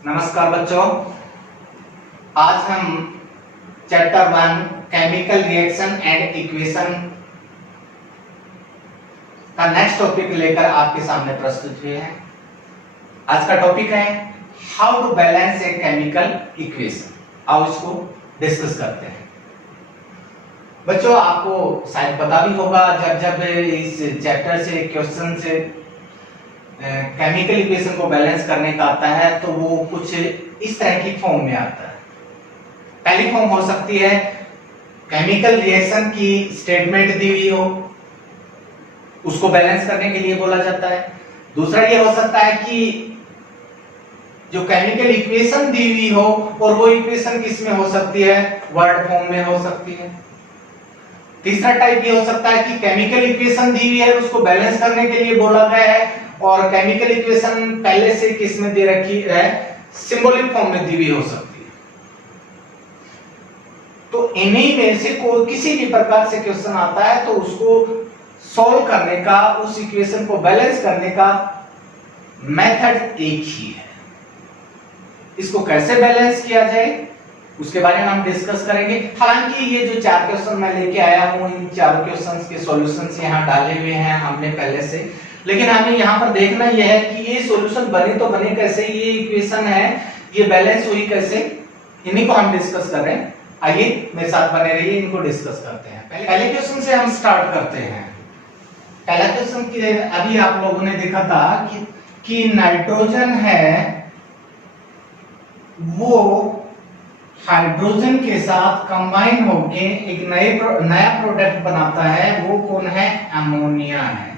नमस्कार बच्चों, आज हम chapter 1 chemical reaction and equation का नेक्स्ट टॉपिक लेकर आपके सामने प्रस्तुत हुए हैं। आज का टॉपिक है how to balance a chemical equation. आओ इसको डिस्कस करते हैं। बच्चों, आपको शायद पता भी होगा जब जब इस चैप्टर से क्वेश्चन से केमिकल इक्वेशन को बैलेंस करने का आता है तो वो कुछ इस तरह की फॉर्म में आता है। पहली फॉर्म हो सकती है केमिकल रिएक्शन की स्टेटमेंट दी हुई हो, उसको बैलेंस करने के लिए बोला जाता है। दूसरा ये हो सकता है कि जो केमिकल इक्वेशन दी हुई हो और वो इक्वेशन किस में हो सकती है, वर्ड फॉर्म में हो सकती है। तीसरा टाइप ये हो सकता है कि केमिकल इक्वेशन दी हुई है, उसको बैलेंस करने के लिए बोला गया है और केमिकल इक्वेशन पहले से किस में दे रखी है, सिंबॉलिक फॉर्म में दी हुई हो सकती है। तो इन्हीं में से कोई किसी भी प्रकार से क्वेश्चन आता है तो उसको सॉल्व करने का, उस इक्वेशन को बैलेंस करने का मेथड एक ही है। इसको कैसे बैलेंस किया जाए उसके बारे में हम डिस्कस करेंगे। हालांकि ये जो 4 क्वेश्चन मैं लेके आया हूं, इन 4 क्वेश्चंस के सॉल्यूशंस यहाँ डाले हुए हैं हमने पहले से, लेकिन हमें यहाँ पर देखना यह है कि ये सॉल्यूशन बने तो बने कैसे, ये इक्वेशन है ये बैलेंस हुई कैसे, इन्हीं को हम डिस्कस कर रहे हैं। आइए मेरे साथ बने रहिए, इनको डिस्कस करते हैं। पहले क्वेश्चन से हम स्टार्ट करते हैं। पहला क्वेश्चन अभी आप लोगों ने देखा था कि नाइट्रोजन है वो हाइड्रोजन के साथ कंबाइन होके एक नया प्रोडक्ट बनाता है, वो कौन है, अमोनिया है।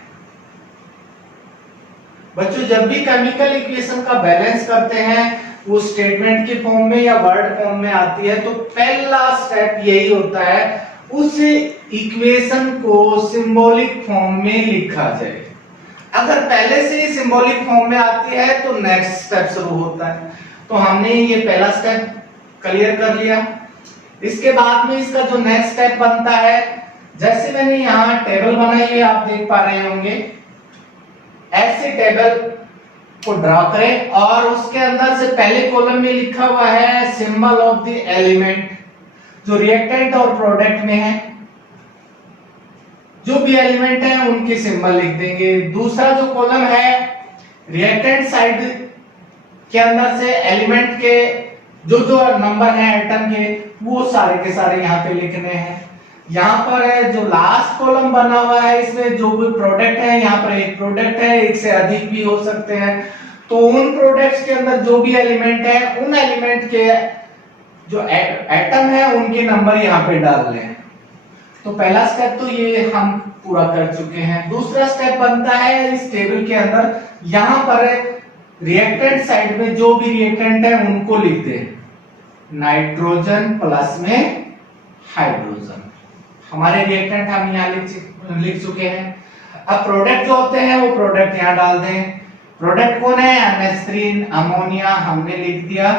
बच्चों, जब भी केमिकल इक्वेशन का बैलेंस करते हैं वो स्टेटमेंट के फॉर्म में या वर्ड फॉर्म में आती है, तो पहला स्टेप यही होता है उस इक्वेशन को सिंबॉलिक फॉर्म में लिखा जाए। अगर पहले से ही सिंबॉलिक फॉर्म में आती है तो नेक्स्ट स्टेप शुरू होता है। तो हमने ये पहला स्टेप क्लियर कर लिया। इसके बाद में इसका जो नेक्स्ट स्टेप बनता है, जैसे मैंने यहाँ टेबल बनाई है आप देख पा रहे होंगे, ऐसे टेबल को ड्रा करें और उसके अंदर से पहले कॉलम में लिखा हुआ है सिंबल ऑफ द एलिमेंट, जो रिएक्टेंट और प्रोडक्ट में है, जो भी एलिमेंट है उनके सिंबल लिख देंगे। दूसरा जो कॉलम है रिएक्टेंट साइड के अंदर से एलिमेंट के जो नंबर है एटम के, वो सारे के सारे यहाँ पे लिखने हैं। यहाँ पर है जो लास्ट कॉलम बना हुआ है, इसमें जो भी प्रोडक्ट है, यहाँ पर एक प्रोडक्ट है, एक से अधिक भी हो सकते हैं, तो उन प्रोडक्ट्स के अंदर जो भी एलिमेंट है उन एलिमेंट के जो एटम है उनके नंबर यहाँ पे डाल लें। तो पहला स्टेप तो ये हम पूरा कर चुके हैं। दूसरा स्टेप बनता है इस टेबल के अंदर, यहाँ पर रिएक्टेंट साइड में जो भी रिएक्टेंट है उनको लिख दे, नाइट्रोजन प्लस में हाइड्रोजन। हमारे रिएक्टेंट हम यहाँ लिख चुके हैं। अब प्रोडक्ट जो होते हैं वो प्रोडक्ट यहाँ डाल दें। प्रोडक्ट कौन है, NH3 अमोनिया, हमने लिख दिया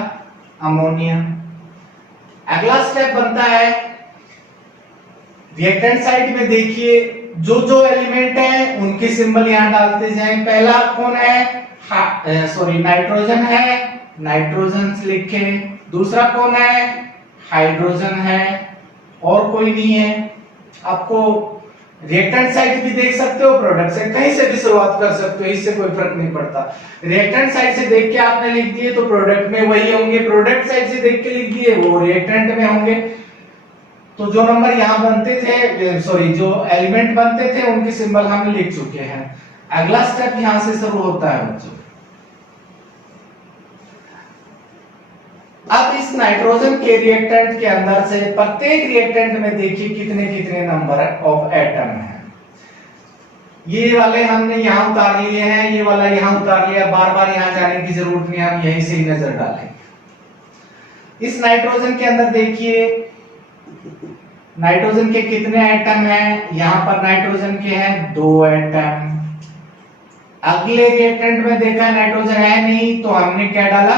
अमोनिया। अगला स्टेप बनता है रिएक्टेंट साइड में देखिए जो जो एलिमेंट है उनके सिंबल यहाँ डालते जाएं। पहला कौन है, नाइट्रोजन है, नाइट्रोजन लिखे। दूसरा कौन है, हाइड्रोजन है, और कोई नहीं है। आपको रिएक्टेंट साइड भी देख सकते हो, प्रोडक्ट से कहीं से भी शुरुआत कर सकते हो, इससे कोई फर्क नहीं पड़ता। रिएक्टेंट साइड से देख के आपने लिख दिए तो प्रोडक्ट में वही होंगे, प्रोडक्ट साइड से देख के लिख दिए वो रिएक्टेंट में होंगे। तो जो नंबर यहाँ बनते थे, जो एलिमेंट बनते थे उनके सिंबल हम लिख चुके हैं। अगला स्टेप यहाँ से शुरू होता है बच्चों। अब इस नाइट्रोजन के रिएक्टेंट के अंदर से प्रत्येक रिएक्टेंट में देखिए कितने कितने नंबर ऑफ एटम है। ये वाले हमने यहाँ उतार लिए हैं, ये वाला यहाँ उतार लिया, बार बार यहाँ जाने की जरूरत नहीं, हम यहीं से ही नजर डालेंगे। इस नाइट्रोजन के अंदर देखिए नाइट्रोजन के कितने एटम हैं, यहाँ पर नाइट्रोजन के हैं 2 एटम। अगले रिएक्टेंट में देखा नाइट्रोजन है नहीं तो हमने क्या डाला,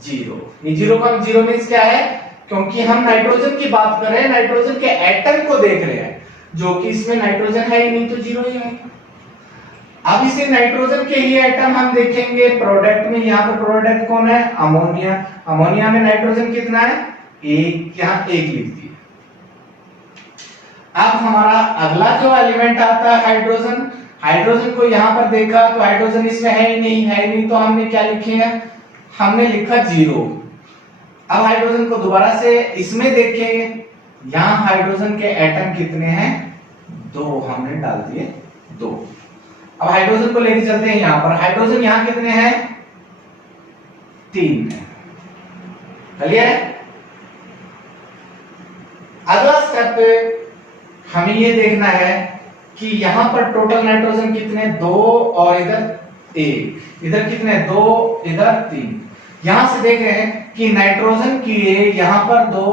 0। ये 0 का 0 मींस क्या है, क्योंकि हम नाइट्रोजन की बात कर रहे हैं, नाइट्रोजन के एटम को देख रहे हैं, जो कि इसमें नाइट्रोजन है ही नहीं तो 0 ही आएगा। अब इसे नाइट्रोजन के ही एटम हम देखेंगे प्रोडक्ट में। यहाँ पर प्रोडक्ट कौन है? अमोनिया। अमोनिया में नाइट्रोजन कितना है? एक, यहाँ एक लिख दिया। अब हमारा अगला जो एलिमेंट आता है हाइड्रोजन। हाइड्रोजन को यहाँ पर देखा तो हाइड्रोजन इसमें है ही नहीं, तो हमने क्या लिखे हैं? हमने लिखा 0। अब हाइड्रोजन को दोबारा से इसमें देखेंगे, यहाँ हाइड्रोजन के एटम कितने हैं? 2, हमने डाल दिए 2। अब हाइड्रोजन को लेके चलते हैं यहाँ पर। हाइड्रोजन यहाँ कितने हैं? 3 है। क्लियर है? अगला स्टेप हमें ये देखना है कि यहाँ पर टोटल नाइट्रोजन कितने? 2 और इधर 1। इधर कितने? 2, इधर 3। यहां से देख रहे हैं कि नाइट्रोजन की यहाँ पर 2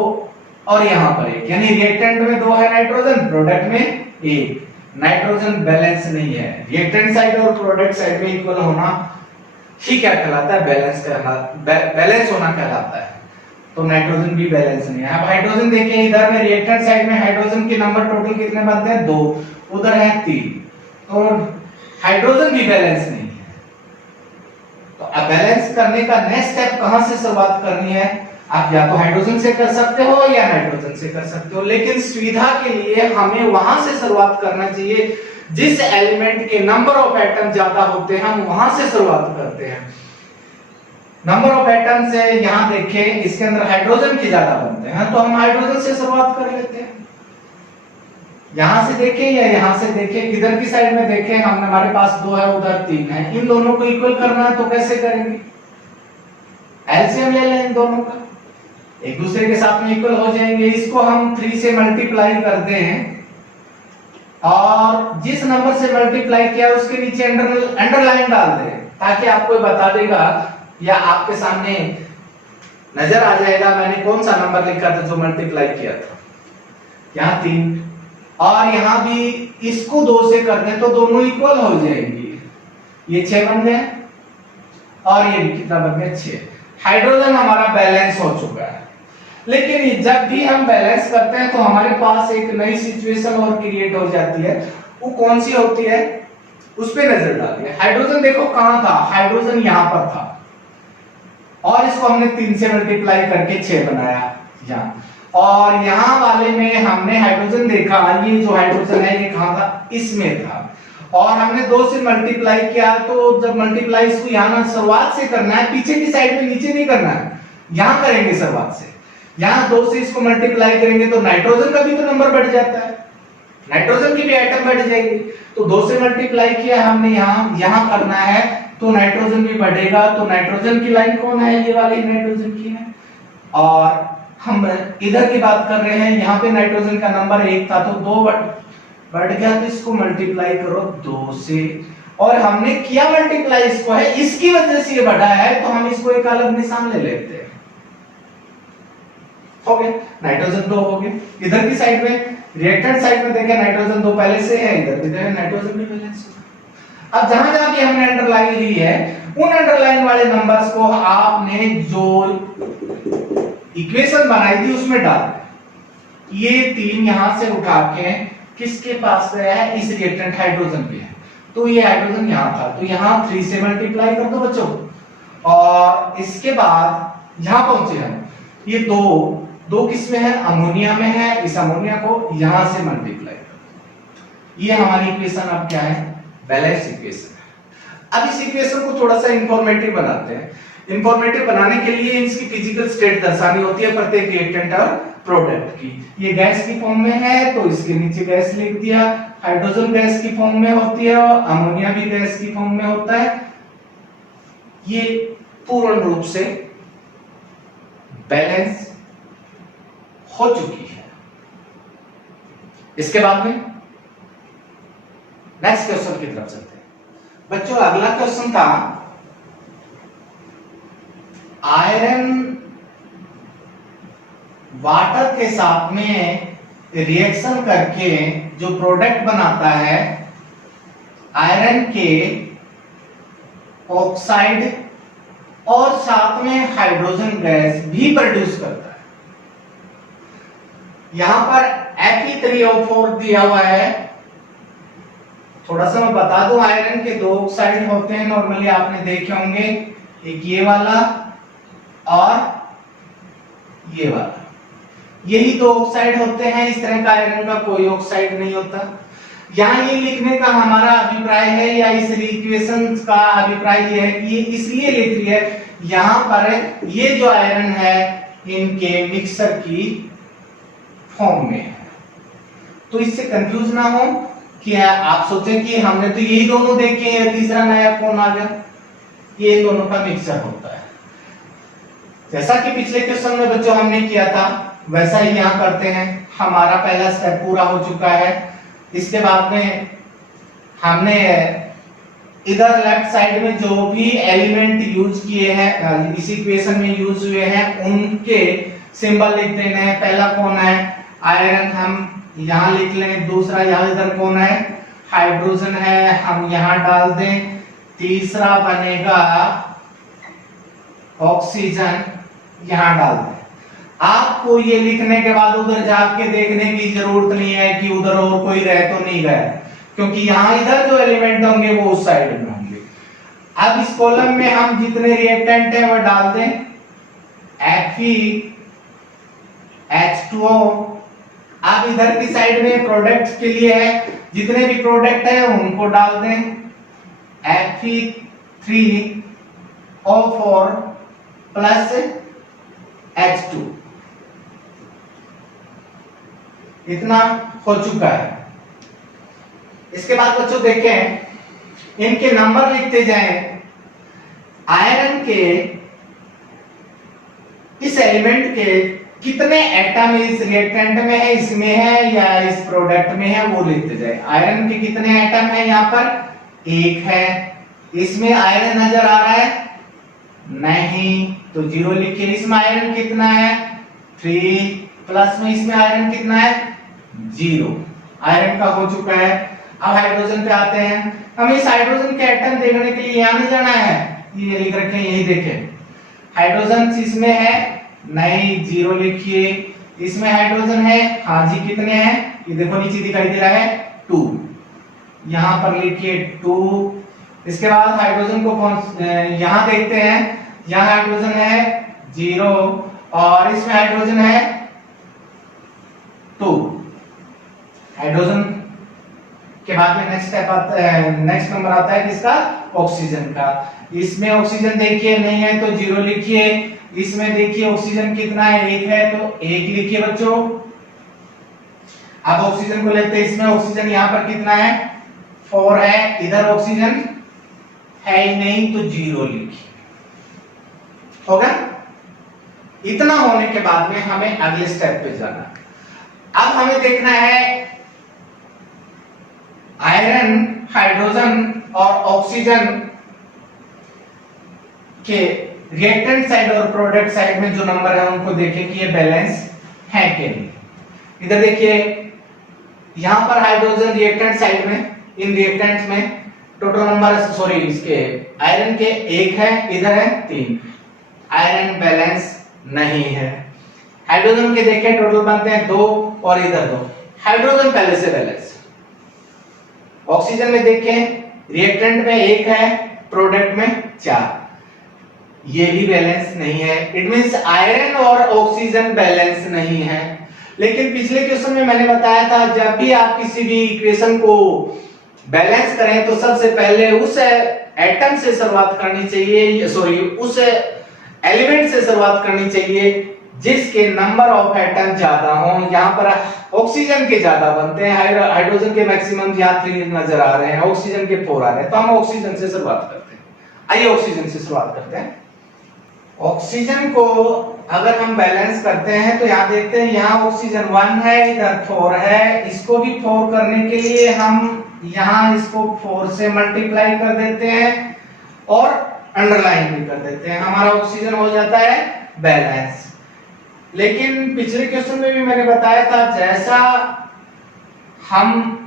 और यहाँ पर 1, यानी रिएक्टेंट में 2 है नाइट्रोजन, प्रोडक्ट में 1। नाइट्रोजन बैलेंस नहीं है। रिएक्टेंट साइड और प्रोडक्ट साइड में इक्वल होना ही क्या कहलाता है? बैलेंस होना कहलाता है। तो नाइट्रोजन भी बैलेंस नहीं है। अब हाइड्रोजन देखिए, इधर में रिएक्टेंट साइड में हाइड्रोजन के नंबर टोटल कितने बनते हैं? 2, उधर है 3, तो हाइड्रोजन भी बैलेंस नहीं है। तो अब बैलेंस करने का नेक्स्ट स्टेप कहां से शुरुआत करनी है? आप या तो हाइड्रोजन से कर सकते हो या नाइट्रोजन से कर सकते हो, लेकिन सुविधा के लिए हमें वहां से शुरुआत करना चाहिए जिस एलिमेंट के नंबर ऑफ एटम ज्यादा होते हैं, हम वहां से शुरुआत करते हैं। नंबर ऑफ एटम से यहां देखें, इसके अंदर हाइड्रोजन के ज्यादा बनते हैं, तो हम हाइड्रोजन से शुरुआत कर लेते हैं। यहां से देखें या यहां से देखें, इधर की साइड में देखें, हम हमारे पास 2 है, उधर 3 है। इन दोनों को इक्वल करना है तो कैसे करेंगे? एलसीएम ले लें इन दोनों का, एक दूसरे के साथ में इक्वल हो जाएंगे। इसको हम 3 से मल्टीप्लाई करते हैं और जिस नंबर से मल्टीप्लाई किया उसके नीचे अंडरलाइन डाल दें, ताकि आपको बता देगा या आपके सामने नजर आ जाएगा मैंने कौन सा नंबर लिखा था जो मल्टीप्लाई किया था। यहाँ 3 और यहाँ भी इसको 2 से कर दें तो दोनों इक्वल हो जाएंगी। ये 6 बन गए और ये भी कितना बन गया? 6। हाइड्रोजन हमारा बैलेंस हो चुका है। लेकिन जब भी हम बैलेंस करते हैं तो हमारे पास एक नई सिचुएशन और क्रिएट हो जाती है। वो कौन सी होती है? उस पे नजर डालिए। हाइड्रोजन देखो कहां था? हाइड्रोजन यहां पर था और इसको हमने 3 से मल्टीप्लाई करके 6 बनाया यहाँ। और यहाँ वाले में हमने हाइड्रोजन देखा, ये जो हाइड्रोजन है ये कहां था? इसमें था। और हमने 2 से मल्टीप्लाई किया, तो जब मल्टीप्लाई इसको यहाँ शुरुआत से करना है, पीछे की साइड में नीचे नहीं करना है, यहाँ करेंगे शुरुआत से। यहाँ 2 से इसको मल्टीप्लाई करेंगे तो नाइट्रोजन का भी तो नंबर बढ़ जाता है, नाइट्रोजन की भी आइटम बढ़ जाएगी। तो 2 से मल्टीप्लाई किया हमने, यहाँ करना है तो नाइट्रोजन भी बढ़ेगा। तो नाइट्रोजन की लाइन कौन है? ये वाली नाइट्रोजन की है। और हम इधर की बात कर रहे हैं, यहाँ पे नाइट्रोजन का नंबर 1 था तो 2 बढ़ गया, तो इसको मल्टीप्लाई करो 2 से। और हमने किया मल्टीप्लाई इसको है, इसकी वजह से ये बढ़ा है, तो हम इसको एक अलग निशान ले लेते हैं। हो गया, नाइट्रोजन 2 हो गए। इधर की साइड में रिएक्टेंट साइड में देखें नाइट्रोजन 2 पहले से है, इधर भी देखें नाइट्रोजन भी बैलेंस है। अब जहां जहां की हमने अंडरलाइन ली है, उन अंडरलाइन वाले नंबर्स को आपने जो इक्वेशन बनाई थी उसमें डाल। ये 3 यहां से उठा के किसके पास गया है? इस रिएक्टेंट हाइड्रोजन पे है, तो ये हाइड्रोजन यहां था, तो यहां 3 से मल्टीप्लाई कर दो बच्चों। और इसके बाद यहां पहुंचे हम, ये 2 किसमें है? अमोनिया में है। इस अमोनिया को यहां से मल्टीप्लाई कर, ये हमारी इक्वेशन अब क्या है? बैलेंस इक्वेशन है। अब इस इक्वेशन को थोड़ा सा इंफॉर्मेटिव बनाते हैं। इंफॉर्मेटिव बनाने के लिए इसकी फिजिकल स्टेट दर्शानी होती है प्रत्येक रिएक्टेंट और प्रोडक्ट की। ये गैस की फॉर्म में है तो इसके नीचे गैस लिख दिया। हाइड्रोजन गैस की फॉर्म में होती है और अमोनिया भी गैस की फॉर्म में होता है। ये पूर्ण रूप से बैलेंस हो चुकी है। इसके बाद में नेक्स्ट क्वेश्चन की तरफ चलते हैं बच्चों। अगला क्वेश्चन था आयरन वाटर के साथ में रिएक्शन करके जो प्रोडक्ट बनाता है, आयरन के ऑक्साइड और साथ में हाइड्रोजन गैस भी प्रोड्यूस करता है। यहां पर Fe3O4 दिया हुआ है, थोड़ा सा मैं बता दूं, आयरन के दो ऑक्साइड होते हैं नॉर्मली, आपने देखे होंगे, एक ये वाला और ये वाला, यही दो ऑक्साइड होते हैं। इस तरह का आयरन का कोई ऑक्साइड नहीं होता। यहाँ ये लिखने का हमारा अभिप्राय है या इस इक्वेशन का अभिप्राय ये है कि ये इसलिए लिख रही है, यहाँ पर ये जो आयरन है इनके मिक्सर की फॉर्म में है, तो इससे कंफ्यूज ना हो कि आप सोचें कि हमने तो यही दोनों देखे हैं, तीसरा नया कौन आ गया। ये दोनों का मिक्सर होता है। जैसा कि पिछले क्वेश्चन में बच्चों हमने किया था वैसा ही यहाँ करते हैं। हमारा पहला स्टेप पूरा हो चुका है। इसके बाद में हमने इधर लेफ्ट साइड में जो भी एलिमेंट यूज किए हैं, इस इक्वेशन में यूज हुए हैं, उनके सिंबल लिख देने हैं। पहला कौन है? आयरन, हम यहाँ लिख लें। दूसरा यहाँ इधर कौन है? हाइड्रोजन है, हम यहाँ डाल दें। तीसरा बनेगा ऑक्सीजन, यहाँ डाल दें। आपको ये लिखने के बाद उधर जाके देखने की जरूरत नहीं है कि उधर और कोई रह तो नहीं गया, क्योंकि यहाँ इधर जो एलिमेंट होंगे वो उस साइड में होंगे। अब इस कॉलम में हम जितने रिएक्टेंट है वो डाल दें। Fe, H2O। अब इधर की साइड में प्रोडक्ट के लिए है, जितने भी प्रोडक्ट है उनको डाल दें। Fe3O4 plus H2। इतना हो चुका है। इसके बाद बच्चों देखें, इनके नंबर लिखते जाएं। आयरन के इस एलिमेंट के कितने एटम इस रिएक्टेंट में है, इसमें है या इस प्रोडक्ट में है, वो लिखते जाए। आयरन के कितने एटम है? यहाँ पर एक है। इसमें आयरन नजर आ रहा है? नहीं, तो 0 लिखिए। इसमें आयरन कितना है? 3, प्लस में इसमें आयरन कितना है? 0। आयरन का हो चुका है। अब हाइड्रोजन पे आते हैं। हमें इस हाइड्रोजन के एटम देखने के लिए यहाँ नहीं जाना है, ये लिख रखे हैं, यही देखें। हाइड्रोजन इसमें है? नहीं, 0 लिखिए। इसमें हाइड्रोजन है? हाँ जी, कितने हैं? ये देखो नीचे दिखाई दे रहा है 2, यहाँ पर लिखिए 2। इसके बाद हाइड्रोजन को यहाँ देखते हैं, यहाँ हाइड्रोजन है 0 और इसमें हाइड्रोजन है 2। हाइड्रोजन के बाद में नेक्स्ट स्टेप आता है, नेक्स्ट नंबर आता है किसका? ऑक्सीजन का। इसमें ऑक्सीजन देखिए नहीं है तो 0 लिखिए। इसमें देखिए ऑक्सीजन कितना है? 1 है तो 1 लिखिए बच्चों। अब ऑक्सीजन को लेते हैं। इसमें ऑक्सीजन यहाँ पर कितना है? 4 है। इधर ऑक्सीजन है ही नहीं तो 0 लिखिए। होगा? इतना होने के बाद में हमें अगले स्टेप पे जाना। अब हमें देखना है आयरन, हाइड्रोजन और ऑक्सीजन के रिएक्टेंट साइड और प्रोडक्ट साइड में जो नंबर है उनको देखें कि ये बैलेंस है कि नहीं। इधर देखिए, यहां पर हाइड्रोजन रिएक्टेंट साइड में, इन रिएक्टेंट्स में टोटल नंबर, सॉरी, इसके आयरन के 1 है, इधर है 3। आयरन बैलेंस नहीं है। हाइड्रोजन के देखें टोटल बनते हैं 2 और इधर 2। हाइड्रोजन पहले से बैलेंस। ऑक्सीजन में देखें रिएक्टेंट में 1 है, प्रोडक्ट में 4, ये भी बैलेंस नहीं है। इट मींस आयरन और ऑक्सीजन बैलेंस नहीं है। लेकिन पिछले क्वेश्चन में मैंने बताया था, जब भी आप किसी भी इक्वेशन को बैलेंस करें तो सबसे पहले उस एटम से शुरुआत करनी चाहिए, सॉरी, उस एलिमेंट से शुरुआत करनी चाहिए जिसके नंबर ऑफ एटम ज्यादा हो। यहाँ पर ऑक्सीजन के ज्यादा बनते हैं, हाइड्रोजन के मैक्सिमम यहाँ 3 नजर आ रहे हैं, ऑक्सीजन के 4 आ रहे हैं, तो हम ऑक्सीजन से शुरुआत करते हैं। आइए ऑक्सीजन से शुरुआत करते हैं। ऑक्सीजन को अगर हम बैलेंस करते हैं तो यहाँ देखते हैं, यहाँ ऑक्सीजन 1 है, इधर 4 है। इसको भी 4 करने के लिए हम यहाँ इसको 4 से मल्टीप्लाई कर देते हैं और अंडरलाइन भी कर देते हैं, हमारा ऑक्सीजन हो जाता है बैलेंस। लेकिन पिछले क्वेश्चन में भी मैंने बताया था, जैसा हम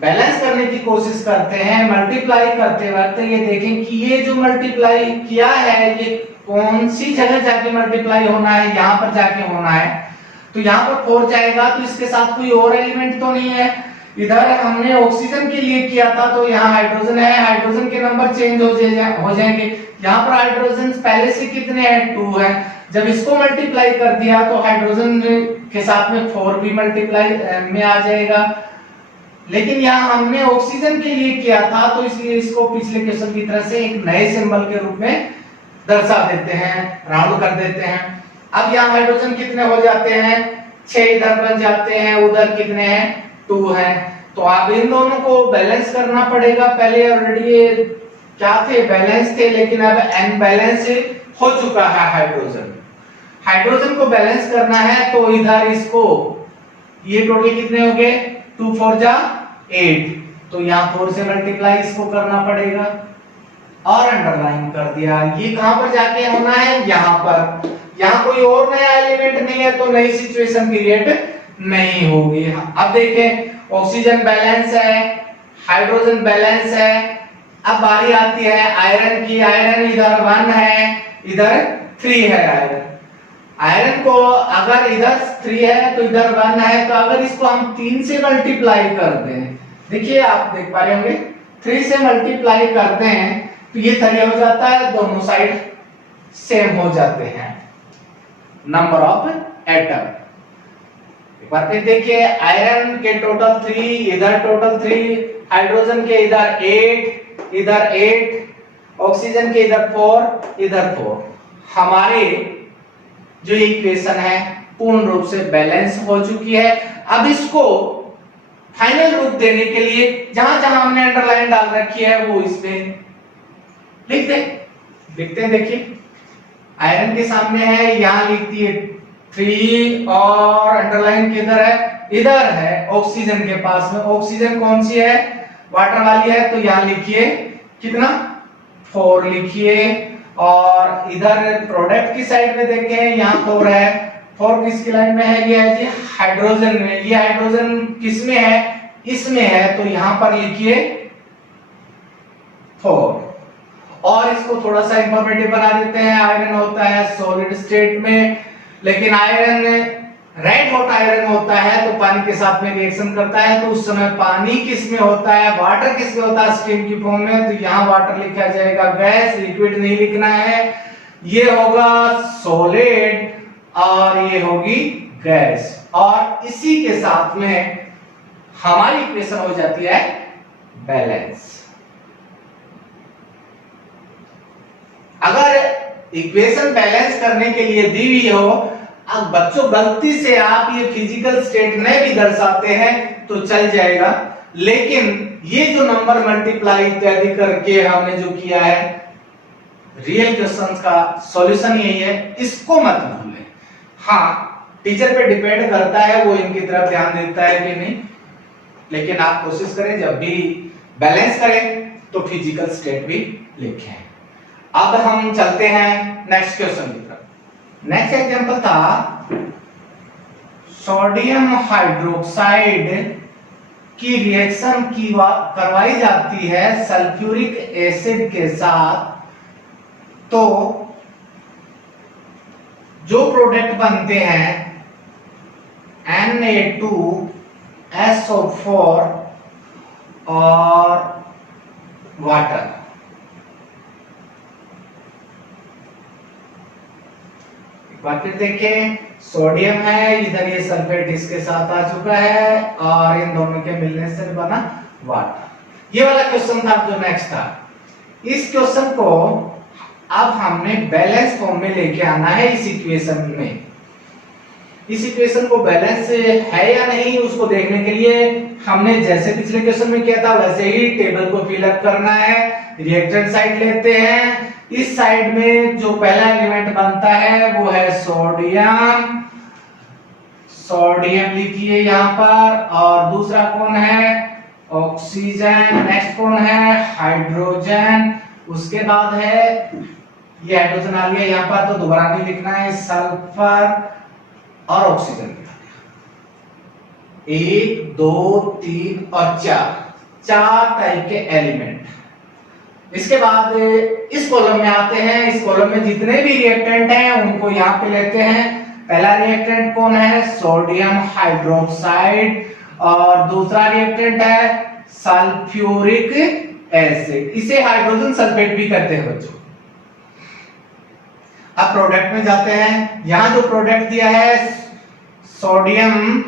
बैलेंस करने की कोशिश करते हैं मल्टीप्लाई करते वक्त, ये देखें कि ये जो मल्टीप्लाई किया है ये कौन सी जगह जाके मल्टीप्लाई होना है? यहाँ पर जाके होना है। तो यहाँ पर 4 जाएगा तो इसके साथ कोई और एलिमेंट तो नहीं है, इधर हमने ऑक्सीजन के लिए किया था तो यहाँ हाइड्रोजन है, हाइड्रोजन के नंबर चेंज हो जाएंगे। यहाँ पर हाइड्रोजन पहले से कितने हैं, 2 है। जब इसको मल्टीप्लाई कर दिया तो हाइड्रोजन के साथ में 4 भी मल्टीप्लाई में आ जाएगा। लेकिन यहाँ हमने ऑक्सीजन के लिए किया था तो इसलिए इसको पिछले क्वेश्चन की तरह से एक नए सिंबल के रूप में दर्शा देते हैं, राउंड कर देते हैं। अब यहाँ हाइड्रोजन कितने हो जाते हैं, 6 इधर बन जाते हैं, उधर कितने हैं, 2 है। तो अब इन दोनों को बैलेंस करना पड़ेगा। पहले ऑलरेडी ये क्या थे, बैलेंस थे, लेकिन अब अनबैलेंस हो चुका है हाइड्रोजन। हाइड्रोजन को बैलेंस करना है तो इधर इसको ये टोटल कितने हो गए, 2 4 जा 8, तो यहाँ 4 से मल्टीप्लाई इसको करना पड़ेगा और अंडरलाइन कर दिया। ये कहां पर जाके होना है, यहाँ पर। यहाँ कोई और नया एलिमेंट नहीं है तो नई सिचुएशन क्रिएट नहीं होगी। अब देखें, ऑक्सीजन बैलेंस है, हाइड्रोजन बैलेंस है। अब बारी आती है आयरन की। आयरन इधर 1 है, इधर 3 है। आयरन को अगर इधर 3 है तो इधर 1 है, तो अगर इसको हम 3 से मल्टीप्लाई कर दें, देखिए आप देख पा रहे होंगे, 3 से मल्टीप्लाई करते हैं तो ये 3 हो जाता है, दोनों साइड सेम हो जाते हैं नंबर ऑफ एटम। एक बार फिर देखिए, आयरन के टोटल 3, इधर टोटल 3, हाइड्रोजन के इधर 8, इधर 8, ऑक्सीजन के इधर 4, इधर 4। हमारे जो इक्वेशन है पूर्ण रूप से बैलेंस हो चुकी है। अब इसको फाइनल रूप देने के लिए जहां जहां हमने अंडरलाइन डाल रखी है वो इसमें लिखते हैं। देखिए, आयरन के सामने है, यहां लिख दिए 3 और अंडरलाइन किधर है, इधर है ऑक्सीजन के पास में। ऑक्सीजन कौन सी है, वाटर वाली है, तो यहां लिखिए कितना, 4 लिखिए। और इधर प्रोडक्ट की साइड में देखें, यहाँ 4 है। 4 किसकी लाइन में है, ये है जी हाइड्रोजन में। ये हाइड्रोजन किसमें है, इसमें है, तो यहां पर लिखिए 4। और इसको थोड़ा सा इंफॉर्मेटिव बना देते हैं। आयरन होता है सॉलिड स्टेट में, लेकिन आयरन रेड हॉट आयरन होता है तो पानी के साथ में रिएक्शन करता है, तो उस समय पानी किस में होता है, वाटर किस में होता है, स्टीम की फॉर्म में। तो यहाँ वाटर लिखा जाएगा, गैस, लिक्विड नहीं लिखना है। ये होगा सॉलिड और ये होगी गैस, और इसी के साथ में हमारी इक्वेशन हो जाती है बैलेंस। अगर इक्वेशन बैलेंस करने के लिए दी हुई हो, अब बच्चों गलती से आप ये फिजिकल स्टेट में भी दर्शाते हैं तो चल जाएगा, लेकिन ये जो नंबर मल्टीप्लाई इत्यादि करके हमने जो किया है, रियल क्वेश्चंस का सॉल्यूशन यही है, इसको मत भूलें। हाँ, टीचर पे डिपेंड करता है वो इनकी तरफ ध्यान देता है कि नहीं, लेकिन आप कोशिश करें जब भी बैलेंस करें तो फिजिकल स्टेट भी लिखें। अब हम चलते हैं नेक्स्ट क्वेश्चन की तरफ। नेक्स्ट एग्जांपल था, सोडियम हाइड्रोक्साइड की रिएक्शन करवाई जाती है सल्फ्यूरिक एसिड के साथ, तो जो प्रोडक्ट बनते हैं Na2SO4 और वाटर। फिर देखें, सोडियम है, इधर ये सल्फेट इसके साथ आ चुका है और इन दोनों के मिलने से बना वाटर। ये वाला क्वेश्चन था जो नेक्स्ट था। इस क्वेश्चन को अब हमने बैलेंस फॉर्म में लेके आना है इस इक्वेशन में। इस इक्वेशन को बैलेंस है या नहीं उसको देखने के लिए हमने जैसे पिछले क्वेश्चन में किया था वैसे ही टेबल को फिलअप करना है। रिएक्टेंट साइड लेते हैं, इस साइड में जो पहला एलिमेंट बनता है वो है सोडियम। सोडियम लिखिए यहाँ पर, और दूसरा कौन है, ऑक्सीजन। नेक्स्ट कौन है, हाइड्रोजन। उसके बाद है, ये हाइड्रोजन आ गया यहाँ पर तो दोबारा नहीं लिखना है, सल्फर और ऑक्सीजन। 1 2 3 और 4 टाइप के एलिमेंट। इसके बाद इस कॉलम में आते हैं। इस कॉलम में जितने भी रिएक्टेंट हैं उनको यहाँ पे लेते हैं। पहला रिएक्टेंट कौन है, सोडियम हाइड्रोक्साइड, और दूसरा रिएक्टेंट है सल्फ्यूरिक एसिड, इसे हाइड्रोजन सल्फेट भी कहते हैं बच्चों। अब प्रोडक्ट में जाते हैं। यहां जो प्रोडक्ट दिया है सोडियम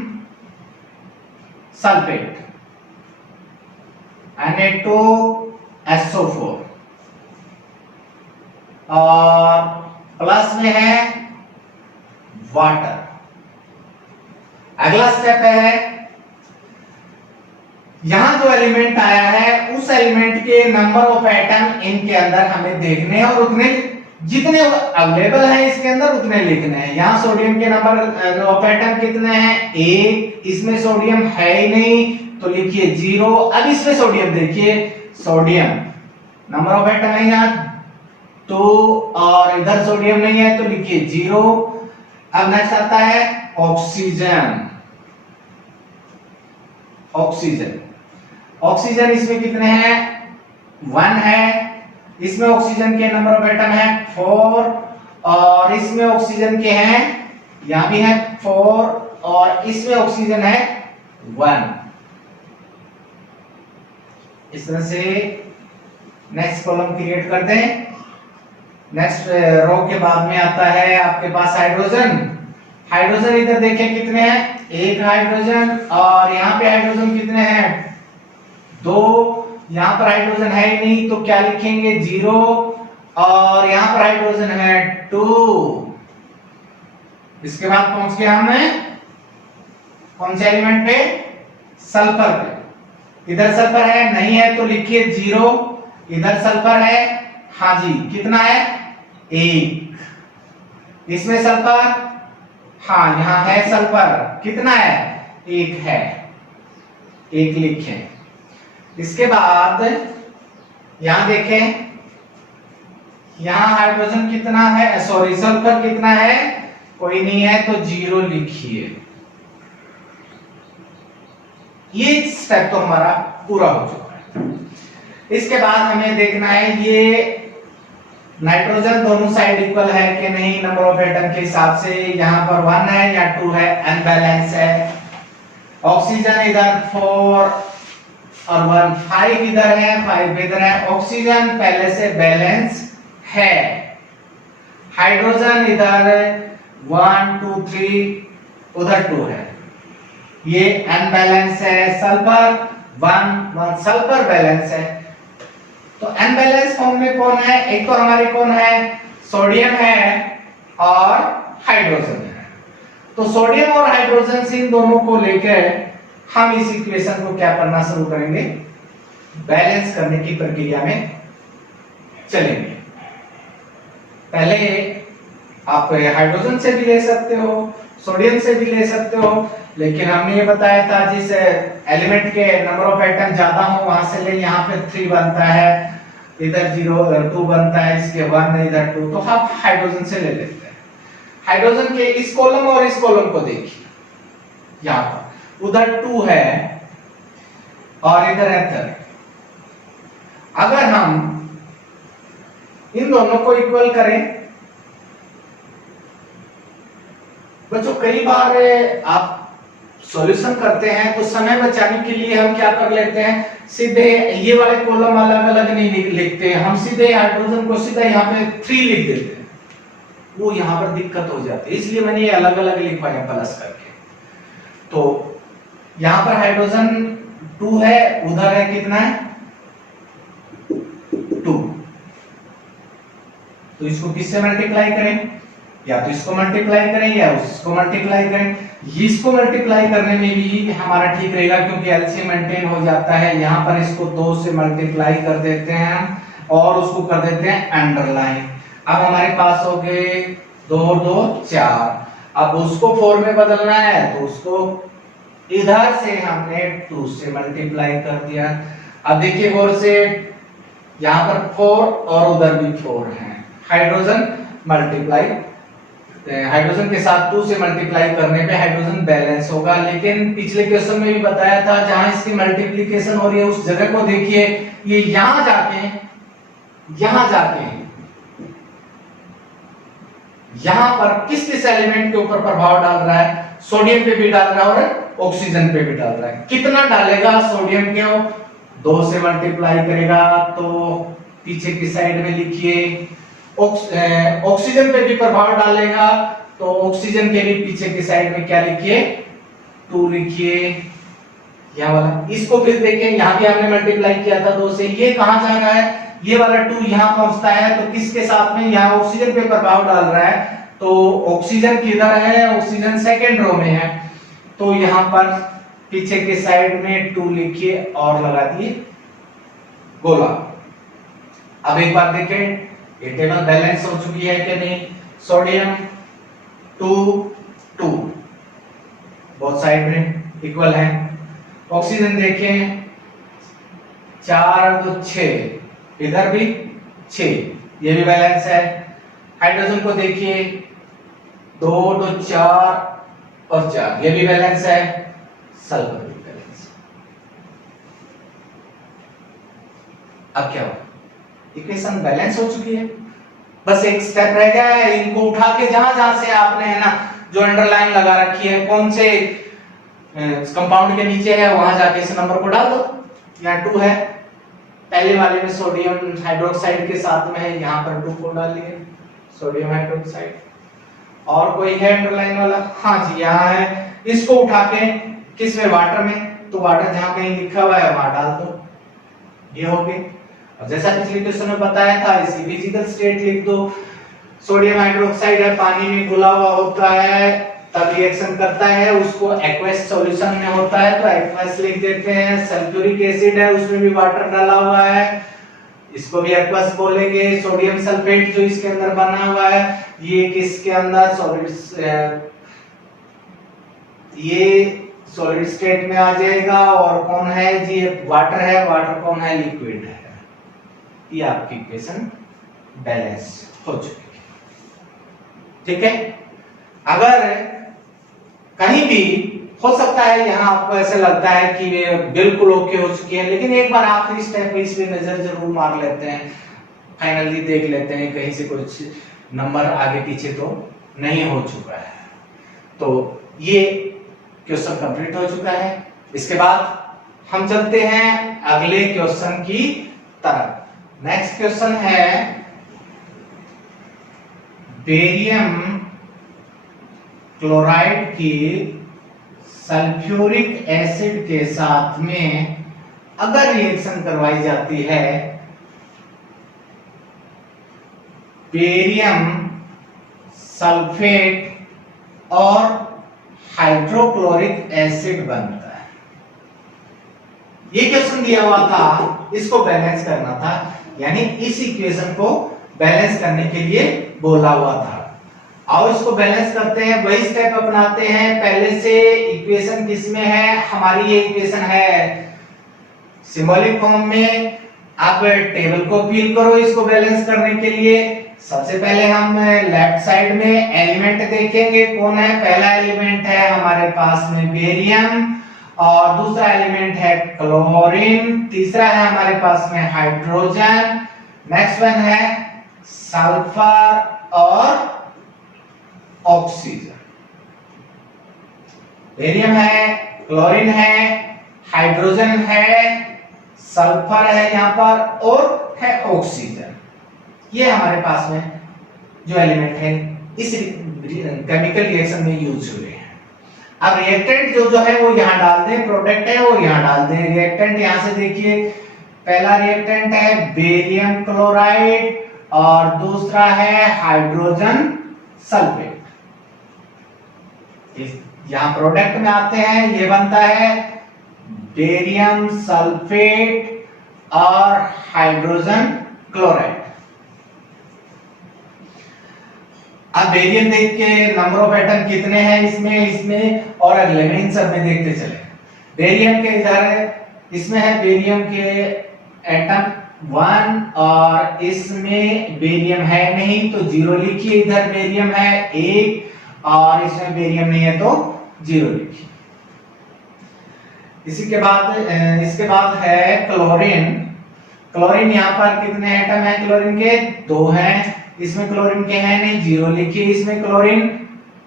सल्फेट Na2SO4 और प्लस में है वाटर। अगला स्टेप है, यहां जो एलिमेंट आया है उस एलिमेंट के नंबर ऑफ एटम इनके अंदर हमें देखने हैं और उतने जितने अवेलेबल हैं इसके अंदर उतने लिखने हैं। यहां सोडियम के नंबर ऑफ एटम कितने हैं? 1। इसमें सोडियम है ही नहीं तो लिखिए 0। अब इसमें सोडियम देखिए, सोडियम नंबर ऑफ एटम है यहां 2 और इधर सोडियम नहीं है तो लिखिए 0। अब नेक्स्ट आता है ऑक्सीजन। ऑक्सीजन ऑक्सीजन इसमें कितने हैं? 1 है। इसमें ऑक्सीजन के नंबर ऑफ एटम है 4 और इसमें ऑक्सीजन के हैं यहां भी है 4 और इसमें ऑक्सीजन है 1। इस तरह से नेक्स्ट कॉलम क्रिएट कर दें। नेक्स्ट रो के बाद में आता है आपके पास हाइड्रोजन। हाइड्रोजन इधर देखें कितने हैं? 1 हाइड्रोजन और यहां पे हाइड्रोजन कितने हैं? 2। यहां पर हाइड्रोजन है ही नहीं तो क्या लिखेंगे? 0 और यहां पर हाइड्रोजन है 2। इसके बाद पहुंच गया हमें कौन से एलिमेंट पे? सल्फर पे। इधर सल्फर है नहीं है तो लिखिए 0। इधर सल्फर है, हाँ जी, कितना है? 1। इसमें सल्फर, हाँ यहां है सल्फर, कितना है? 1 है, 1 लिखें। इसके बाद यहां देखें, यहां हाइड्रोजन कितना है, सॉरी सल्फर कितना है? कोई नहीं है तो 0 लिखिए। ये स्टेप तो हमारा पूरा हो चुका है। इसके बाद हमें देखना है ये नाइट्रोजन दोनों साइड इक्वल है कि नहीं नंबर ऑफ एटम के हिसाब से। यहां पर 1 है या 2 है, अनबैलेंस है। ऑक्सीजन इधर 4 और 1 5 इधर है, 5 इधर है। ऑक्सीजन पहले से बैलेंस है। हाइड्रोजन इधर 1 2 3 उधर 2 है, ये अनबैलेंस है। सल्फर 1 1 सल्फर बैलेंस है। तो अनबैलेंस फॉर्म में कौन है? एक तो हमारे कौन है? सोडियम है और हाइड्रोजन है। तो सोडियम और हाइड्रोजन से इन दोनों को लेकर हम इस इक्वेशन को क्या करना शुरू करेंगे? बैलेंस करने की प्रक्रिया में चलेंगे। पहले आप हाइड्रोजन से भी ले सकते हो, सोडियम से भी ले सकते हो, लेकिन हमने ये बताया था जिस एलिमेंट के नंबर ऑफ एटम ज्यादा हो वहां से ले। यहाँ पे 3 बनता है, इधर 0 2 बनता है, इसके 1 इधर 2, तो हम हाइड्रोजन से ले लेते हैं। हाइड्रोजन के इस कॉलम और इस कॉलम को देखिए, यहाँ पर उधर 2 है और इधर है 3। अगर हम इन दोनों को इक्वल करें, बच्चों कई बार आप सॉल्यूशन करते हैं तो समय बचाने के लिए हम क्या कर लेते हैं, सीधे ये वाले कॉलम अलग अलग नहीं लिखते, हम सीधे हाइड्रोजन को सीधा यहाँ पे 3 लिख देते हैं। वो यहाँ पर दिक्कत हो जाती है, इसलिए मैंने ये अलग अलग लिखवाया प्लस करके। तो यहाँ पर हाइड्रोजन 2 है, उधर है कितना है? 2। तो इसको किससे मल्टीप्लाई करें? या तो इसको मल्टीप्लाई करें या उसको मल्टीप्लाई करें। इसको मल्टीप्लाई करने में भी हमारा ठीक रहेगा क्योंकि एलसीएम मेंटेन हो जाता है। यहाँ पर इसको 2 से मल्टीप्लाई कर देते हैं हम और उसको कर देते हैं अंडरलाइन। अब हमारे पास हो गए 2 2 4। अब उसको 4 में बदलना है तो उसको इधर से हमने 2 से मल्टीप्लाई कर दिया। अब देखिए गौर से, यहाँ पर 4 और उधर भी 4 है। हाइड्रोजन मल्टीप्लाई, हाइड्रोजन के साथ 2 से मल्टीप्लाई करने पे हाइड्रोजन बैलेंस होगा। लेकिन पिछले क्वेश्चन में भी बताया था जहां इसकी मल्टीप्लिकेशन हो रही है उस जगह को देखिए, ये यहां जाके यहां पर किस किस एलिमेंट के ऊपर प्रभाव डाल रहा है? सोडियम पे भी डाल रहा है और ऑक्सीजन पे भी डाल रहा है। कितना डालेगा सोडियम को 2 से मल्टीप्लाई करेगा तो पीछे की साइड में लिखिए। ऑक्सीजन पे भी प्रभाव डालेगा तो ऑक्सीजन के भी पीछे की साइड में क्या लिखिए 2 लिखिए यह वाला। इसको फिर देखें, यहाँ भी हमने मल्टीप्लाई किया था 2 से, ये कहां जा रहा है, ये वाला 2 यहाँ पहुंचता है तो किसके साथ में, यहाँ ऑक्सीजन पे प्रभाव डाल रहा है तो ऑक्सीजन किधर है, ऑक्सीजन सेकेंड रो में है तो यहाँ पर पीछे के साइड में 2 लिखिए और लगा दिए गोला। अब एक बार देखें ये टेबल बैलेंस हो चुकी है कि नहीं। सोडियम 2 2 बोथ साइड में इक्वल है। ऑक्सीजन देखें 4 2 6, इधर भी 6, ये भी बैलेंस है। हाइड्रोजन को देखिए 2 2 4 और 4, ये भी बैलेंस है। सल्फर भी बैलेंस। अब क्या हुआ, इक्वेशन बैलेंस हो चुकी है। बस एक स्टेप रह गया है, इनको उठा के जहां जहां से आपने है ना जो अंडरलाइन लगा रखी है कौन से कंपाउंड के नीचे है वहां जाके इस नंबर को डाल दो। यहाँ 2 है, पहले वाले में सोडियम हाइड्रोक्साइड के साथ में है, यहाँ पर 2 को डाल लिए सोडियम हाइड्रोक्साइड। और कोई है अंडरलाइन वाला, हाँ जी यहाँ है। इसको उठा के किस में, वाटर में, तो वाटर जहां कहीं लिखा हुआ है वहां डाल दो, ये हो गए। और जैसा पिछले क्वेश्चन में बताया था इसी फिजिकल स्टेट लिख दो। सोडियम हाइड्रोक्साइड है, पानी में घुला हुआ होता है तब रिएक्शन करता है, उसको एक्वस सॉल्यूशन में होता है तो एक्वस लिख देते हैं। सल्फ्यूरिक एसिड है, उसमें भी वाटर डाला हुआ है, इसको भी एक्वस बोलेंगे। सोडियम सल्फेट जो इसके अंदर बना हुआ है ये किसके अंदर सॉलिड स्टेट में आ जाएगा। और कौन है जी, वाटर है। वाटर कौन है, लिक्विड है। ये आपकी इक्वेशन बैलेंस हो चुकी है, ठीक है। अगर कहीं भी हो सकता है यहाँ आपको ऐसे लगता है कि ये बिल्कुल ओके हो चुकी है, लेकिन एक बार आखिरी स्टेप पे इस पे नजर जरूर मार लेते हैं, फाइनली देख लेते हैं कहीं से कुछ नंबर आगे पीछे तो नहीं हो चुका है। तो ये क्वेश्चन कंप्लीट हो चुका है। इसके बाद हम चलते हैं अगले क्वेश्चन की तरफ। नेक्स्ट क्वेश्चन है बेरियम क्लोराइड की सल्फ्यूरिक एसिड के साथ में अगर रिएक्शन करवाई जाती है, बेरियम सल्फेट और हाइड्रोक्लोरिक एसिड बनता है। ये क्वेश्चन दिया हुआ था, इसको बैलेंस करना था, यानी इस इक्वेशन को बैलेंस करने के लिए बोला हुआ था। आओ इसको बैलेंस करते हैं, वही स्टेप अपनाते हैं। पहले से इक्वेशन किसमें है, हमारी ये इक्वेशन है सिंबॉलिक फॉर्म में। आप टेबल को फिल करो इसको बैलेंस करने के लिए। सबसे पहले हम लेफ्ट साइड में एलिमेंट देखेंगे, कौन है। पहला एलिमेंट है हमारे पास में बेरियम, और दूसरा एलिमेंट है क्लोरीन, तीसरा है हमारे पास में हाइड्रोजन, नेक्स्ट वन है सल्फर और ऑक्सीजन। बेरियम है, क्लोरीन है, हाइड्रोजन है, सल्फर है यहाँ पर, और है ऑक्सीजन। ये हमारे पास में जो एलिमेंट है इस केमिकल रिएक्शन में यूज हुए हैं। अब रिएक्टेंट जो है वो यहाँ डाल दें, प्रोडक्ट है वो यहाँ डाल दें। रिएक्टेंट यहाँ से देखिए, पहला रिएक्टेंट है बेरियम क्लोराइड और दूसरा है हाइड्रोजन सल्फेट। यहाँ प्रोडक्ट में आते हैं, ये बनता है बेरियम सल्फेट और हाइड्रोजन क्लोराइड। अब बेरियम देख के नंबर ऑफ एटम कितने हैं इसमें और अगले में, इन सब में देखते चले। बेरियम के इधर इसमें है बेरियम के एटम 1 और इसमें बेरियम है नहीं तो 0 लिखिए। इधर बेरियम है 1 और इसमें बेरियम नहीं है तो 0 लिखिए। इसके बाद है क्लोरीन। क्लोरीन यहाँ पर कितने एटम है, क्लोरीन के 2 हैं, इसमें क्लोरीन के हैं नहीं, 0 लिखिए। इसमें क्लोरीन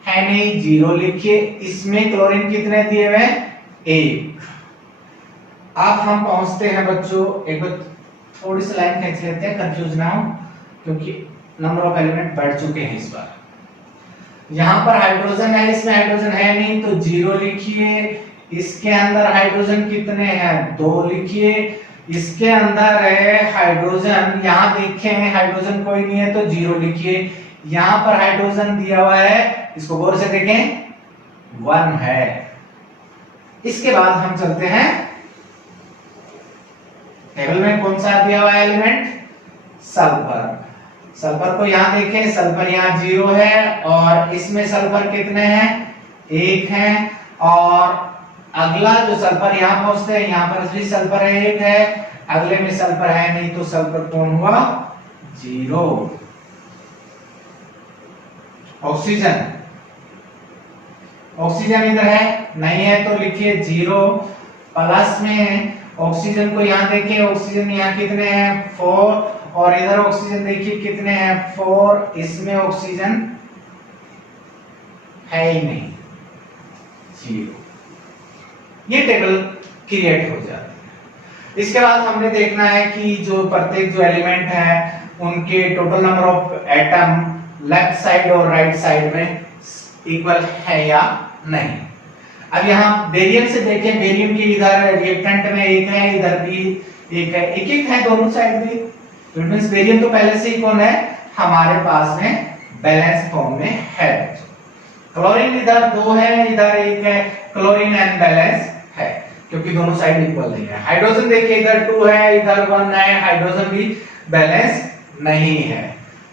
है नहीं, 0 लिखिए। इसमें क्लोरीन कितने दिए हुए हैं? 1। अब हम पहुंचते हैं बच्चों, एक बार थोड़ी सी लाइन खींच लेते हैं, कंफ्यूज ना हो, क्योंकि नंबर ऑफ एलिमेंट बढ़ चुके हैं इस बार। यहां पर हाइड्रोजन है, इसमें हाइड्रोजन है नहीं तो 0 लिखिए। इसके अंदर हाइड्रोजन कितने हैं? 2 लिखिए। इसके अंदर है हाइड्रोजन, यहां देखें हाइड्रोजन कोई नहीं है तो 0 लिखिए। यहां पर हाइड्रोजन दिया हुआ है, इसको गौर से देखें, 1 है। इसके बाद हम चलते हैं टेबल में, कौन सा दिया हुआ है एलिमेंट? सल्फर। सल्फर को यहां देखें, सल्फर यहां 0 है और इसमें सल्फर कितने हैं? 1 है। और अगला जो सल्फर यहां पहुंचते हैं, यहां पर भी सल्फर 1 है, अगले में सल्फर है नहीं तो सल्फर कौन हुआ? 0। ऑक्सीजन, ऑक्सीजन इधर है नहीं है तो लिखिए 0। प्लस में ऑक्सीजन को यहां देखिए, ऑक्सीजन यहां कितने हैं? 4। और इधर ऑक्सीजन देखिए कितने हैं? 4। इसमें ऑक्सीजन है ही नहीं, 0। ये टेबल क्रिएट हो जाती है। इसके बाद हमने देखना है कि जो प्रत्येक जो एलिमेंट है उनके total number of atom left side और राइट साइड में इक्वल है या नहीं। अब यहाँ बेरियम से देखें, बेरियम के इधर रिएक्टेंट में 1 है, इधर भी 1 है, 1-1 है दोनों साइड भी। तो इट मींस बेरियम तो पहले से ही कौन है? हमारे पास में बैलेंस फॉर्म में है। क्लोरीन इधर 2 है, इधर 1 है, क्लोरीन अनबैलेंस है क्योंकि दोनों साइड इक्वल नहीं है। हाइड्रोजन देखिए इधर 2 है, इधर 1 है, हाइड्रोजन भी बैलेंस नहीं है।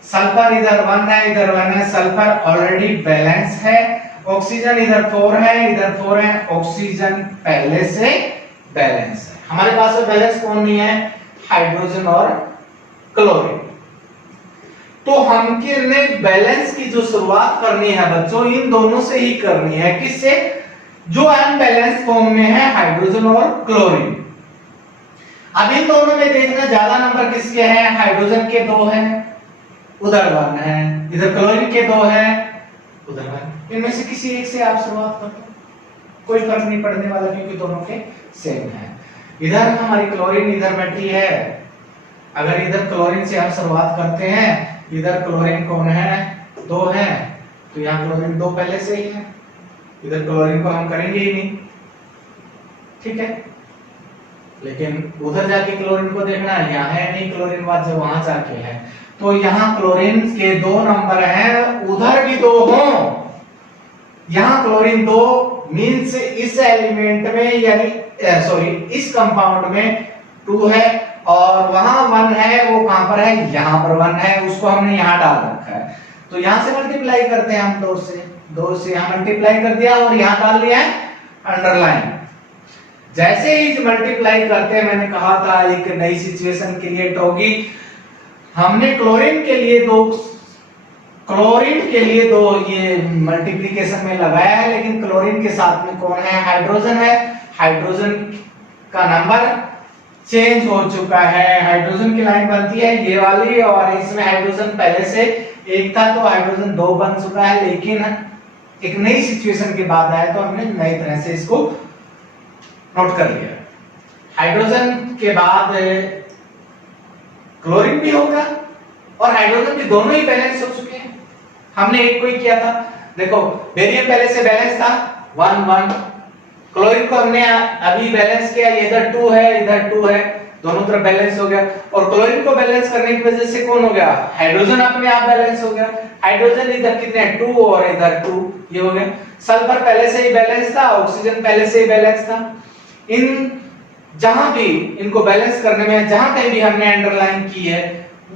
सल्फर इधर 1 है, इधर 1 है, सल्फर ऑलरेडी बैलेंस है। ऑक्सीजन इधर 4 है, इधर 4 है, ऑक्सीजन पहले से बैलेंस है। हमारे पास में बैलेंस कौन नहीं है? हाइड्रोजन और क्लोरीन। तो हमने बैलेंस की जो शुरुआत करनी है बच्चों, इन दोनों से ही करनी है। किससे? जो अनबैलेंस फॉर्म में है, हाइड्रोजन और क्लोरीन। अब इन दोनों में देखना ज्यादा नंबर किसके हैं? हाइड्रोजन के 2 हैं, उधर 1 है, इधर क्लोरीन के 2 है, उधर 1। इनमें से किसी एक से आप शुरुआत कर दो, कोई फर्क नहीं पड़ने वाला क्योंकि दोनों के सेम है। इधर हमारी क्लोरीन इधर बैठी है, अगर इधर क्लोरीन से हम शुरुआत करते हैं, इधर क्लोरीन कौन है? 2 है, तो यहाँ क्लोरीन 2 पहले से ही है, इधर क्लोरीन को हम करेंगे ही नहीं, ठीक है। लेकिन उधर जाके क्लोरीन को देखना है, यहाँ है नहीं क्लोरीन, बात जब वहां जाके है, तो यहाँ क्लोरीन के 2 नंबर हैं, उधर भी 2 हो। यहाँ क्लोरीन 2 मींस इस एलिमेंट में यानी सॉरी इस कंपाउंड में 2 है, और वहां 1 है, वो कहां पर है? यहाँ पर 1 है, उसको हमने यहाँ डाल रखा है। तो यहाँ से मल्टीप्लाई करते हैं हम 2 से यहाँ मल्टीप्लाई कर दिया और यहाँ डाल लिया है अंडरलाइन। जैसे ही मल्टीप्लाई करते हैं, मैंने कहा था एक नई सिचुएशन क्रिएट होगी। हमने क्लोरीन के लिए दो ये मल्टीप्लिकेशन में लगाया है, लेकिन क्लोरीन के साथ में कौन है? हाइड्रोजन है। हाइड्रोजन का नंबर चेंज हो चुका है, हाइड्रोजन की लाइन बनती है ये वाली, और इसमें हाइड्रोजन पहले से 1 था तो हाइड्रोजन 2 बन चुका है, लेकिन एक नई सिचुएशन के बाद आया तो हमने नई तरह से इसको नोट कर लिया। हाइड्रोजन के बाद क्लोरीन भी होगा और हाइड्रोजन भी, दोनों ही बैलेंस हो चुके हैं। हमने एक को ही किया था, देखो बेरियम पहले से बैलेंस था 1-1, क्लोरीन को हमने अभी बैलेंस किया, इधर 2 है, इधर 2 है, दोनों तरफ बैलेंस हो गया। और क्लोरीन को बैलेंस करने की वजह से कौन हो गया? हाइड्रोजन अपने आप बैलेंस हो गया। हाइड्रोजन इधर कितने हैं? 2 और इधर 2, ये हो गया। सल्फर पहले से ही बैलेंस था, ऑक्सीजन पहले से ही बैलेंस था। इन जहां भी इनको बैलेंस करने में जहां कहीं भी हमने अंडरलाइन की है,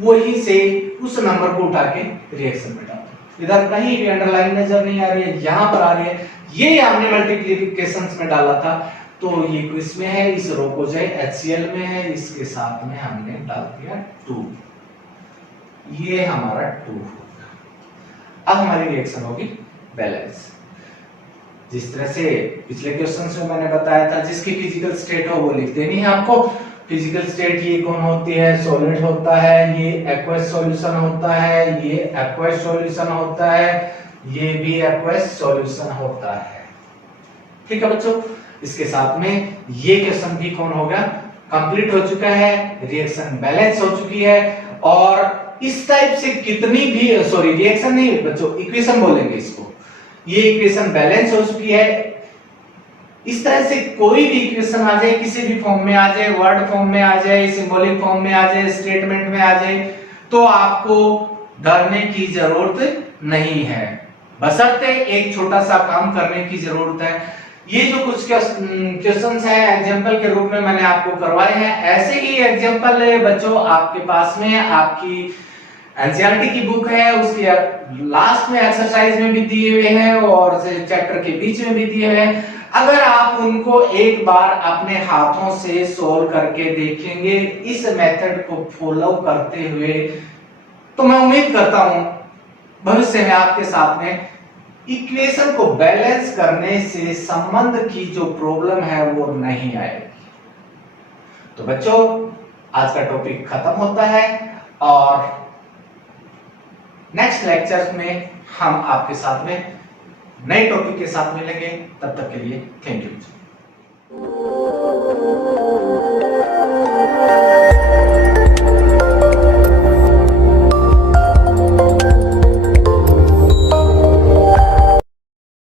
वही से उस नंबर को उठा के रिएक्शन में डालो। इधर कहीं भी अंडरलाइन नजर नहीं आ रही है, यहां पर आ रही है, ये हमने मल्टीप्लिकेशंस में डाला था, तो ये किसमें है? इस रो को जो HCl में है, इसके साथ में हमने डाल दिया 2, ये हमारा 2 होगा। अब हमारी रिएक्शन होगी बैलेंस। जिस तरह से पिछले क्वेश्चंस में मैंने बताया था, जिसकी फिजिकल स्टेट हो वो लिख देनी है आपको। फिजिकल स्टेट ये कौन होती है? सॉलिड होता है, ये एक्वस सॉल्यूशन होता है, ये एक्वस सॉल्यूशन होता है, ये भी एक्वस सॉल्यूशन होता है। ठीक है बच्चों, इसके साथ में ये क्वेश्चन भी कौन होगा, कंप्लीट हो चुका है, रिएक्शन बैलेंस हो चुकी है। और इस टाइप से कितनी भी, सॉरी रिएक्शन नहीं बच्चों, इक्वेशन बोलेंगे इसको, ये इक्वेशन बैलेंस हो चुकी है। इस तरह से कोई भी इक्वेशन आ जाए, किसी भी फॉर्म में आ जाए, वर्ड फॉर्म में आ जाए, सिंबॉलिक फॉर्म में आ जाए, स्टेटमेंट में आ जाए, तो आपको डरने की जरूरत नहीं है, बशर्ते एक छोटा सा काम करने की जरूरत है। ये जो कुछ क्वेश्चंस हैं एग्जांपल के रूप में मैंने आपको करवाए हैं, ऐसे ही एग्जांपल बच्चों आपके पास में आपकी एनसीईआरटी की बुक है, उसके लास्ट में एक्सरसाइज में भी दिए हुए हैं और चैप्टर के बीच में भी दिए हुए हैं। अगर आप उनको एक बार अपने हाथों से सोल्व करके देखेंगे इस मेथड को फॉलो करते हुए, तो मैं उम्मीद करता हूं भविष्य में आपके साथ में इक्वेशन को बैलेंस करने से संबंध की जो प्रॉब्लम है वो नहीं आएगी। तो बच्चों आज का टॉपिक खत्म होता है और नेक्स्ट लेक्चर में हम आपके साथ में नए टॉपिक के साथ मिलेंगे। तब तक के लिए थैंक यू।